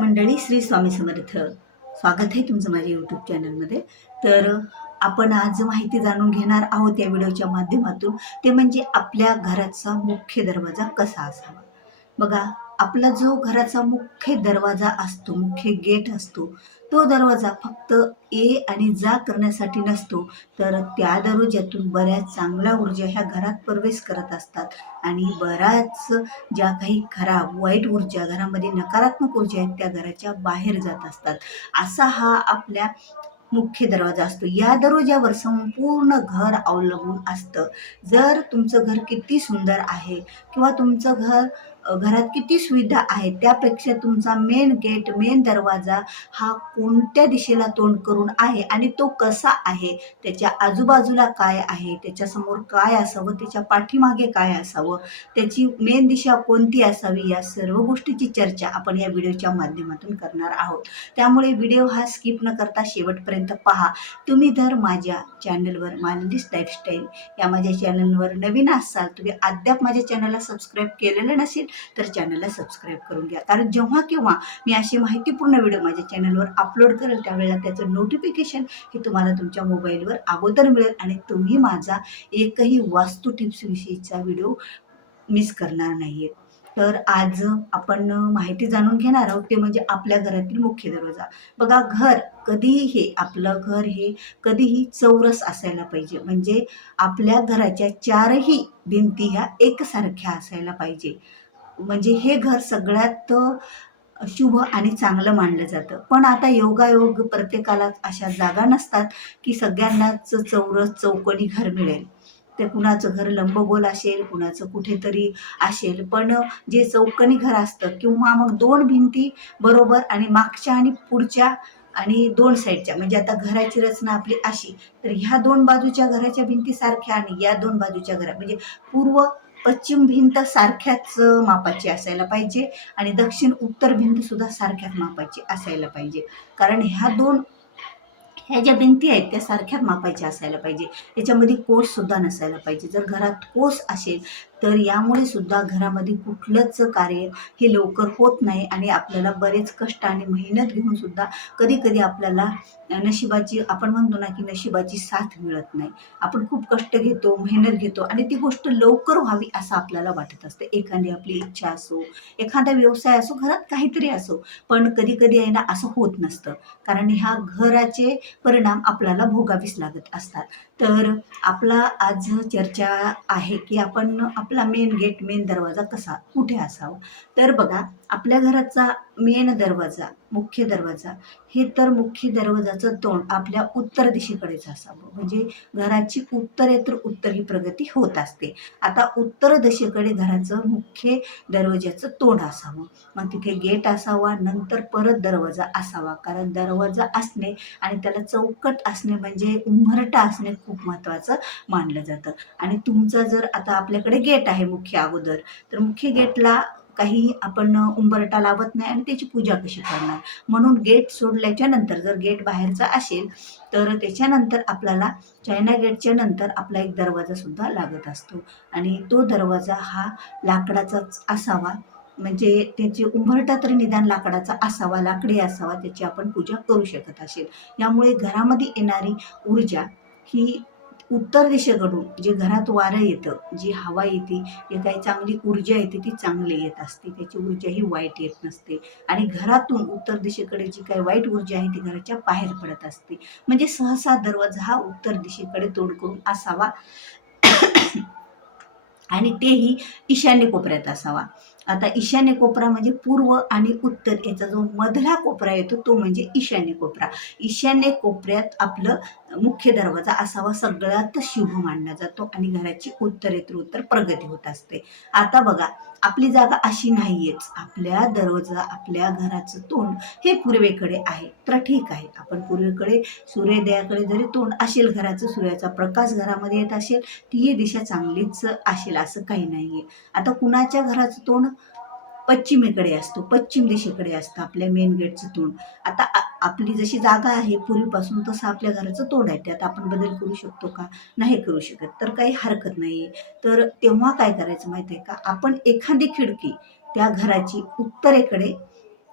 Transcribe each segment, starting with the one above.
मंडळी, श्री स्वामी समर्थ. स्वागत आहे तुमचं माझ्या यूट्यूब चॅनलमध्ये. तर आपण आज माहिती जाणून घेणार आहोत या व्हिडिओच्या माध्यमातून. ते म्हणजे आपल्या घराचा मुख्य दरवाजा कसा असावा. बघा, आपला जो घराचा मुख्य दरवाजा असतो, मुख्य गेट असतो, तो दरवाजा फक्त ये आणि जा करण्यासाठी नसतो, तर त्या दरवाज्यातून बऱ्याच चांगल्या ऊर्जा ह्या घरात प्रवेश करत असतात आणि बऱ्याच ज्या काही खराब वाईट ऊर्जा घरामध्ये नकारात्मक ऊर्जा आहेत त्या घराच्या बाहेर जात असतात. असा हा आपल्या मुख्य दरवाजा असतो. या दरवाज्यावर संपूर्ण घर अवलंबून असतं. जर तुमचं घर किती सुंदर आहे किंवा तुमचं घरात किती सुविधा आहेत, त्यापेक्षा तुमचा मेन गेट, मेन दरवाजा हा कोणत्या दिशेला तोंड करून आहे आणि तो कसा आहे, त्याच्या आजूबाजूला काय आहे, त्याच्यासमोर काय असावं, त्याच्या पाठीमागे काय असावं, त्याची मेन दिशा कोणती असावी, या सर्व गोष्टीची चर्चा आपण या व्हिडिओच्या माध्यमातून करणार आहोत. त्यामुळे व्हिडिओ हा स्किप न करता शेवटपर्यंत पहा. तुम्ही जर माझ्या चॅनलवर मालदीस लाईफस्टाईल या माझ्या चॅनलवर नवीन असाल, तुम्ही अद्याप माझ्या चॅनलला सबस्क्राईब केलेलं नसेल तर चॅनलला सबस्क्राईब करून घ्या. कारण जेव्हा केव्हा मी अशी माहितीपूर्ण व्हिडिओ माझ्या चॅनलवर अपलोड करेल त्यावेळेला त्याचं नोटिफिकेशन हे तुम्हाला तुमच्या मोबाईलवर अगोदर मिळेल आणि तुम्ही माझा एकही वास्तू टिप्स विषयीचा व्हिडिओ मिस करणार नाहीये. तर आज आपण माहिती जाणून घेणार आहोत ते म्हणजे आपल्या घरातील मुख्य दरवाजा. बघा, आपलं घर हे कधीही चौरस असायला पाहिजे. म्हणजे आपल्या घराच्या चारही भिंती ह्या एकसारख्या असायला पाहिजे. म्हणजे हे घर सगळ्यात शुभ आणि चांगलं मानलं जातं. पण आता योगायोग प्रत्येकाला अशा जागा नसतात की सगळ्यांनाच चौरस चौकोनी घर मिळेल. ते कुणाचं घर लंबगोल असेल, कुणाचं कुठेतरी असेल, पण जे चौकोनी घर असतं किंवा मग दोन भिंती बरोबर आणि मागच्या आणि पुढच्या आणि दोन साईडच्या, म्हणजे आता घराची रचना आपली अशी, तर ह्या दोन बाजूच्या घराच्या भिंती सारख्या आणि या दोन बाजूच्या घरा म्हणजे पूर्व पश्चिम भिंत सारख्याच मापाची असायला पाहिजे आणि दक्षिण उत्तर भिंत सुद्धा सारख्याच मापाची असायला पाहिजे. कारण ह्या ज्या भिंती आहेत त्या सारख्याच मापाच्या असायला पाहिजे. याच्यामध्ये कोस सुद्धा नसायला पाहिजे. जर घरात कोस असेल तर यामुळे सुद्धा घरामध्ये कुठलंच कार्य हे लवकर होत नाही आणि आपल्याला बरेच कष्ट आणि मेहनत घेऊन सुद्धा कधी कधी आपल्याला आपण म्हणतो ना की नशिबाची साथ मिळत नाही. आपण खूप कष्ट घेतो, मेहनत घेतो आणि ती गोष्ट लवकर व्हावी असं आपल्याला वाटत असते. एखादी आपली इच्छा असो, एखादा व्यवसाय असो, घरात काहीतरी असो, पण कधी कधी आहे ना असं होत नसतं. कारण ह्या घराचे परिणाम आपल्याला भोगावीच लागत असतात. तर आपला आज चर्चा आहे की आपण आपला मेन गेट, मेन दरवाजा कुठे असावा. तर बघा, आपल्या घराचा मेन दरवाजा, मुख्य दरवाजा, हे तर मुख्य दरवाजाचं तोंड आपल्या उत्तर दिशेकडेच असावं. म्हणजे घराची उत्तरेतर उत्तर ही प्रगती होत असते. आता उत्तर दिशेकडे घराचं मुख्य दरवाजाचं तोंड असावं. मग तिथे गेट असावा, नंतर परत दरवाजा असावा. कारण दरवाजा असणे आणि त्याला चौकट असणे म्हणजे उंबरठा असणे खूप महत्त्वाचं मानलं जातं. आणि तुमचा जर आता आपल्याकडे गेट आहे मुख्य अगोदर, तर मुख्य गेटला काही आपण उंबरठा लावत नाही आणि त्याची पूजा कशी करणार. म्हणून गेट सोडल्याच्या नंतर जर गेट बाहेरचा असेल तर त्याच्यानंतर आपल्याला चायना गेटच्या नंतर आपला एक दरवाजा सुद्धा लागत असतो आणि तो दरवाजा हा लाकडाचाच असावा. म्हणजे त्याची उंबरठा तरी निदान लाकडाचा असावा, लाकडी असावा, त्याची आपण पूजा करू शकत असेल. यामुळे घरामध्ये येणारी ऊर्जा ही उत्तर दिशेकडून, जे घरात वारं येतं, जी हवा येते, जे काही चांगली ऊर्जा येते ती चांगली येत असते. त्याची ऊर्जा ही वाईट येत नसते आणि घरातून उत्तर दिशेकडे जी काही वाईट ऊर्जा आहे ती घराच्या बाहेर पडत असते. म्हणजे सहसा दरवाजा हा उत्तर दिशेकडे तोंड करून असावा आणि तेही ईशान्य कोपऱ्यात असावा. आता ईशान्य कोपरा म्हणजे पूर्व आणि उत्तर याचा जो मधला कोपरा येतो तो म्हणजे ईशान्य कोपरा. ईशान्य कोपऱ्यात आपलं मुख्य दरवाजा असावा, सगळ्यात शुभ मानला जातो आणि घराची उत्तरेतर प्रगती होत असते. आता बघा, आपली जागा अशी नाहीयेच. आपल्या घराचं तोंड हे पूर्वेकडे आहे, तर ठीक आहे, आपण पूर्वेकडे सूर्योदयाकडे जरी तोंड असेल घराचं, सूर्याचा प्रकाश घरामध्ये येत असेल, ती दिशा चांगलीच असेल असं काही नाहीये. आता कुणाच्या घराचं तोंड पश्चिमेकडे असतो, पश्चिम दिशेकडे असतं आपल्या मेन गेटचं तोंड. आता आपली जशी जागा आहे पूर्वीपासून तसं आपल्या घराचं तोंड आहे. त्यात आपण बदल करू शकतो का? नाही करू शकत. तर काही हरकत नाहीये. तर तेव्हा काय करायचं माहिती आहे का, आपण एखादी खिडकी त्या घराची उत्तरेकडे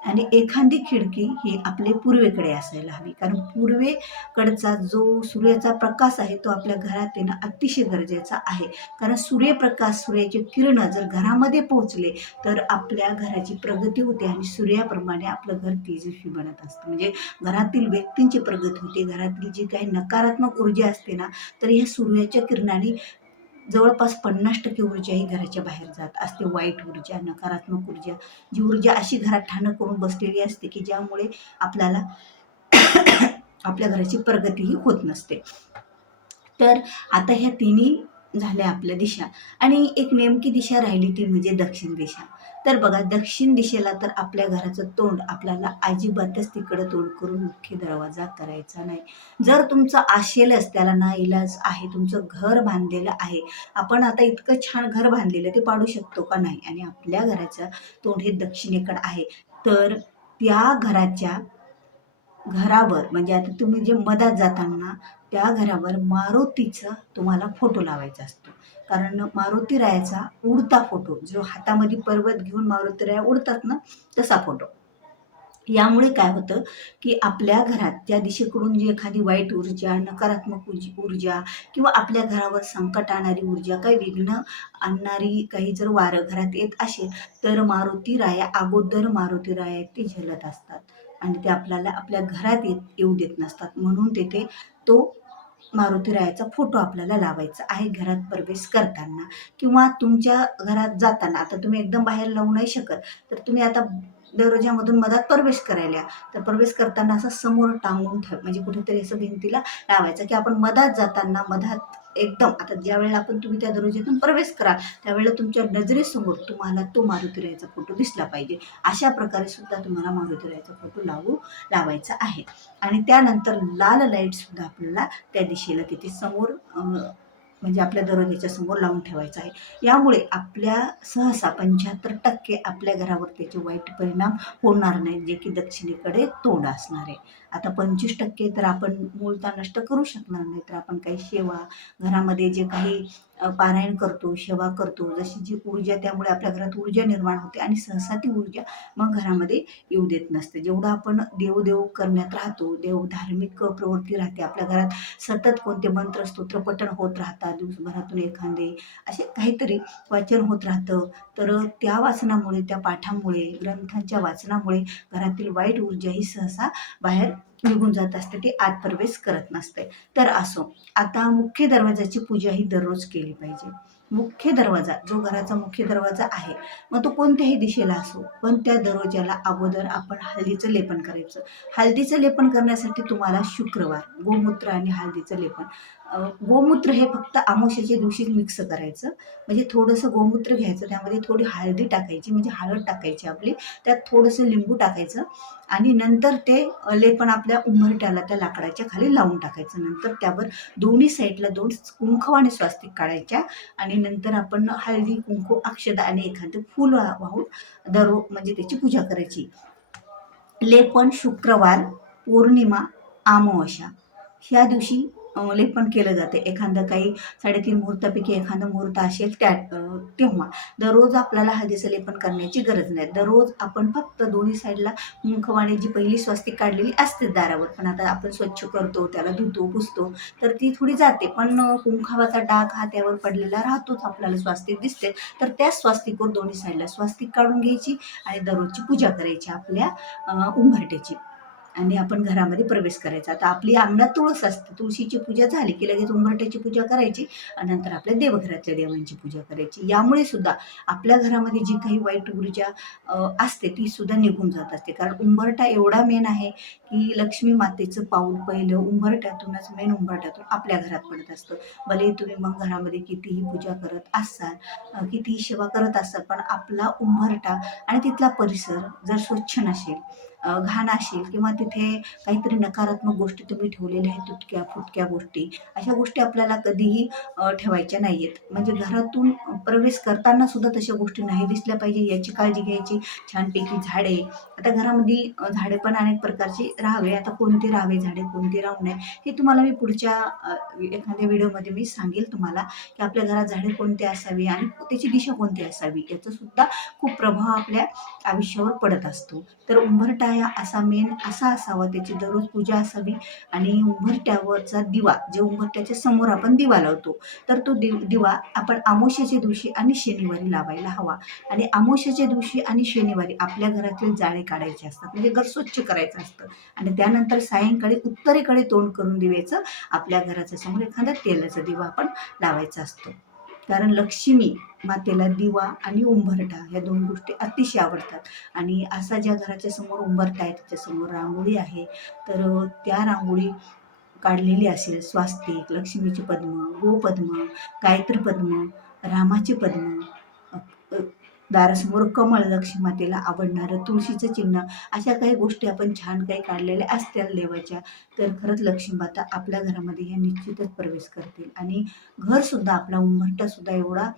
आणि एखादी खिडकी ही आपले पूर्वेकडे असायला हवी, कारण पूर्वेकडचा जो सूर्याचा प्रकाश आहे तो आपल्या घरात येणं अतिशय गरजेचा आहे. कारण सूर्यप्रकाश, सूर्याचे किरण जर घरामध्ये पोहोचले तर आपल्या घराची प्रगती होते आणि सूर्याप्रमाणे आपलं घर तेजस्वी बनत असतं. म्हणजे घरातील व्यक्तींची प्रगती होते. घरातील जी काही नकारात्मक ऊर्जा असते ना, तर ह्या सूर्याच्या किरणाने जवळपास 50% ऊर्जा ही घराच्या बाहेर जात असते. वाईट ऊर्जा, नकारात्मक ऊर्जा, जी ऊर्जा अशी घरात ठाणं करून बसलेली असते की ज्यामुळे आपल्याला आपल्या घराची प्रगतीही होत नसते. तर आता ह्या तिन्ही झाल्या आपल्या दिशा, आणि एक नेमकी दिशा राहिली ती म्हणजे दक्षिण दिशा. तर बघा, दक्षिण दिशेला तर आपल्या घराचं तोंड आपल्याला अजिबातच तिकडं तोंड करून मुख्य दरवाजा करायचा नाही. जर तुमचं आशेलच, त्याला नाईलाज आहे, तुमचं घर बांधलेलं आहे, आपण आता इतकं छान घर बांधलेलं ते पाडू शकतो का? नाही. आणि आपल्या घराचं तोंड हे दक्षिणेकडे आहे, तर त्या घरावर म्हणजे आता तुम्ही जे मधात जाताना त्या घरावर मारुतीचा तुम्हाला फोटो लावायचा असतो. कारण मारुती रायाचा उडता फोटो, जो हातामध्ये पर्वत घेऊन मारुती राया उडतात ना, तसा फोटो. यामुळे काय होतं की आपल्या घरात त्या दिशेकडून जी एखादी वाईट ऊर्जा, नकारात्मक ऊर्जा किंवा आपल्या घरावर संकट आणणारी ऊर्जा, काही विघ्न आणणारी काही जर वारं घरात येत असेल तर मारुती राया, अगोदर मारुती राया ते झेलत असतात आणि ते आपल्याला आपल्या घरात येऊ देत नसतात. म्हणून तेथे तो मारुती रायाचा फोटो आपल्याला लावायचा आहे घरात प्रवेश करताना किंवा तुमच्या घरात जाताना. आता तुम्ही एकदम बाहेर लावू नाही शकत, तर तुम्ही आता दरवाजामधून मधात प्रवेश करायला, तर प्रवेश करताना असं समोर टांगून ठेव, म्हणजे कुठेतरी असं भिंतीला लावायचं की आपण मधात जाताना, मधात एकदम आता ज्या वेळेला आपण तुम्ही त्या दरवाजातून प्रवेश कराल त्यावेळेला तुमच्या नजरेसमोर तुम्हाला तो मारुतीरायाचा फोटो दिसला पाहिजे. अशा प्रकारे सुद्धा तुम्हाला मारुतीरायाचा फोटो लावायचा आहे. आणि त्यानंतर लाल लाईट सुद्धा आपल्याला त्या दिशेला तिथे समोर म्हणजे आपल्या दरवाजाच्या समोर लावून ठेवायचं आहे. यामुळे आपल्या सहसा 75% आपल्या घरावर त्याचे वाईट परिणाम होणार नाहीत, जे की दक्षिणेकडे तोंड असणार आहे. आता 25% तर आपण मूळतः नष्ट करू शकणार नाही, तर आपण काही सेवा, घरामध्ये जे काही पारायण करतो, सेवा करतो, जशी जी ऊर्जा, त्यामुळे आपल्या घरात ऊर्जा निर्माण होते आणि सहसा ती ऊर्जा मग घरामध्ये येऊ देत नसते. जेवढं आपण देवदेव करण्यात राहतो, धार्मिक प्रवृत्ती राहते आपल्या घरात, सतत कोणते मंत्र, स्तोत्र पठण होत राहतात, दिवसभरातून एखादे असे काहीतरी वाचन होत राहतं, तर त्या वाचनामुळे, त्या पाठामुळे, ग्रंथांच्या वाचनामुळे घरातील वाईट ऊर्जा ही सहसा बाहेर निघून जात असते, ती आत प्रवेश करत नसते. तर असो, आता मुख्य दरवाजाची पूजा ही दररोज केली पाहिजे. मुख्य दरवाजा, जो घराचा मुख्य दरवाजा आहे, मग तो कोणत्याही दिशेला असो, पण त्या दरवाजाला अगोदर आपण हळदीचं लेपन करायचं. हळदीचं लेपन करण्यासाठी तुम्हाला शुक्रवार, गोमूत्र आणि हळदीचं लेपन, गोमूत्र हे फक्त अमावस्येच्या दिवशीच मिक्स करायचं. म्हणजे थोडंसं गोमूत्र घ्यायचं, त्यामध्ये थोडी हळदी टाकायची, म्हणजे हळद टाकायची आपली, त्यात थोडंसं लिंबू टाकायचं आणि नंतर ते लेपन आपल्या उंबरठ्याला, त्या लाकडाच्या खाली लावून टाकायचं. नंतर त्यावर दोन्ही साईडला 2 कुंकवाने स्वास्तिक काढायच्या आणि नंतर आपण हळदी, कुंकू, अक्षता आणि एखादं फूल वाहून म्हणजे त्याची पूजा करायची. लेपन शुक्रवार, पौर्णिमा, अमावास्या ह्या दिवशी लेपन केलं जाते. एखादं काही 3:30 मुहूर्तापैकी एखादं मुहूर्त असेल तेव्हा. दररोज आपल्याला हळदीचं लेपन करण्याची गरज नाही. दररोज आपण फक्त दोन्ही साईडला कुंकवाने जी पहिली स्वस्तिक काढलेली असते दारावर, पण आता आपण स्वच्छ करतो, त्याला धुतो, पुसतो, तर ती थोडी जाते. पण कुंकवाचा डाग हा त्यावर पडलेला राहतोच, आपल्याला स्वस्तिक दिसते. तर त्या स्वस्तिकवर दोन्ही साईडला स्वस्तिक काढून घ्यायची आणि दररोजची पूजा करायची आपल्या उंबरठ्याची, आणि आपण घरामध्ये प्रवेश करायचा. आता आपली अंगणात तुळस असते, तुळशीची पूजा झाली की लगेच उंबरठ्याची पूजा करायची आणि नंतर आपल्या देवघरातल्या देवांची पूजा करायची. यामुळे सुद्धा आपल्या घरामध्ये जी काही वाईट ऊर्जा असते ती सुद्धा निघून जात असते. कारण उंबरठा एवढा मेन आहे की लक्ष्मी मातेचं पाऊल पहिलं उंबरठ्यातूनच, मेन उंबरठ्यातून आपल्या घरात पडत असतं. भले तुम्ही मग घरामध्ये कितीही पूजा करत असाल, कितीही सेवा करत असाल, पण आपला उंबरठा आणि तिथला परिसर जर स्वच्छ नसेल घाण असेल किंवा तिथे काहीतरी नकारात्मक गोष्टी तुम्ही ठेवलेल्या आहेत, तुटक्या फुटक्या गोष्टी, अशा गोष्टी आपल्याला कधीही ठेवायच्या नाही आहेत. म्हणजे घरातून प्रवेश करताना सुद्धा तशा गोष्टी नाही दिसल्या पाहिजे याची काळजी घ्यायची. छानपैकी झाडे, आता घरामध्ये झाडे पण अनेक प्रकारची राहावे. आता कोणती राहावे झाडे, कोणती राहू नये, हे तुम्हाला मी पुढच्या एखाद्या व्हिडिओमध्ये मी सांगेल तुम्हाला, की आपल्या घरात झाडे कोणती असावी आणि त्याची दिशा कोणती असावी, याचा सुद्धा खूप प्रभाव आपल्या आयुष्यावर पडत असतो. तर उंबरठा या असा मेन असा असावा, त्याची दररोज पूजा असावी. आणि उंबरठ्यावरचा दिवा, जे उंबरठ्याच्या समोर आपण दिवा लावतो, तर तो दिवा आपण अमावस्येच्या दिवशी आणि शनिवारी लावायला हवा. आणि अमावस्येच्या दिवशी आणि शनिवारी आपल्या घरातील जाळे काढायचे असतात, म्हणजे घर स्वच्छ करायचं असतं. आणि त्यानंतर सायंकाळी उत्तरेकडे तोंड करून दिव्याचं आपल्या घराच्या समोर एखादा तेलाचा दिवा आपण लावायचा असतो. कारण लक्ष्मी मातेला दिवा आणि उंबरठा ह्या दोन गोष्टी अतिशय आवडतात. आणि असा ज्या घराच्या समोर उंबरठा आहे, त्याच्यासमोर रांगोळी आहे, तर त्या रांगोळी काढलेली असेल स्वास्तिक, लक्ष्मीची पद्म, गोपद्म, गायत्री पद्म, रामाची पद्म, दारासमोर कमळ, लक्ष्मी मातेला आवडणारं तुळशीचं चिन्ह, अशा काही गोष्टी आपण छान काही काढलेल्या असतील देवाच्या, तर खरंच लक्ष्मी माता आपल्या घरामध्ये ह्या निश्चितच प्रवेश करतील. आणि घरसुद्धा आपला उंबरठासुद्धा एवढा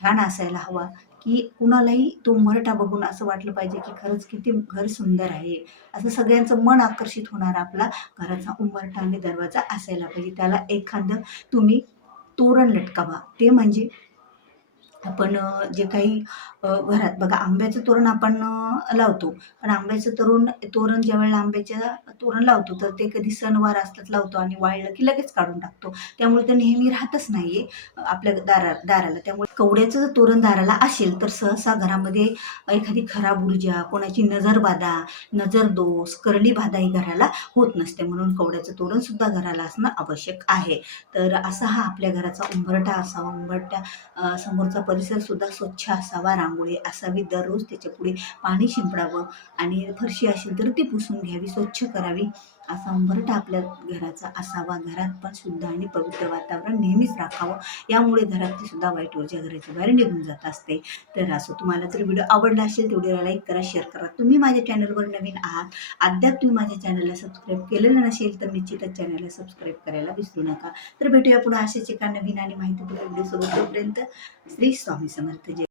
छान असायला हवा, की कुणालाही तो उंबरठा बघून असं वाटलं पाहिजे, की खरंच किती घर सुंदर आहे, असं सगळ्यांचं मन आकर्षित होणारा आपला घराचा उंबरठा आणि दरवाजा असायला पाहिजे. त्याला एखादं तुम्ही तोरण लटकावा. ते म्हणजे आपण जे काही घरात बघा, आंब्याचं तोरण आपण लावतो. पण आंब्याचं तोरण ज्यावेळेला आंब्याच्या तोरण लावतो, तर ते कधी सणवार असतात लावतो आणि वाळलं की लगेच काढून टाकतो. त्यामुळे ते नेहमी राहतच नाहीये आपल्या दाराला. त्यामुळे कवड्याचं जर तोरण दाराला असेल, तर सहसा घरामध्ये एखादी खराब ऊर्जा, कोणाची नजर दोष, करडी बाधा ही घराला होत नसते. म्हणून कवड्याचं तोरण सुद्धा घराला असणं आवश्यक आहे. तर असा हा आपल्या घराचा उंबरठा असावा. समोरचा परिसर सुद्धा स्वच्छ असावा, रांगोळी असावी, दररोज त्याच्या पुढे पाणी शिंपडावं आणि फरशी असेल तर ती पुसून घ्यावी, स्वच्छ करावी. असा उंबरठा आपल्या घराचा असावा. घरात पण शुद्ध आणि पवित्र वातावरण नेहमीच राखावं. यामुळे घरातली सुद्धा वाईट ऊर्जा घराच्या बाहेर निघून जात असते. तर असं तुम्हाला जर व्हिडिओ आवडला असेल, तेवढे लाईक करा, शेअर करा. तुम्ही माझ्या चॅनलवर नवीन आहात, अद्याप तुम्ही माझ्या चॅनलला सबस्क्राईब केलेलं नसेल, तर निश्चितच चॅनलला सबस्क्राईब करायला विसरू नका. तर भेटूया पुन्हा असेच एका नवीन आणि माहितीपूर्ण व्हिडिओ सोबत. तोपर्यंत श्री स्वामी समर्थ. जय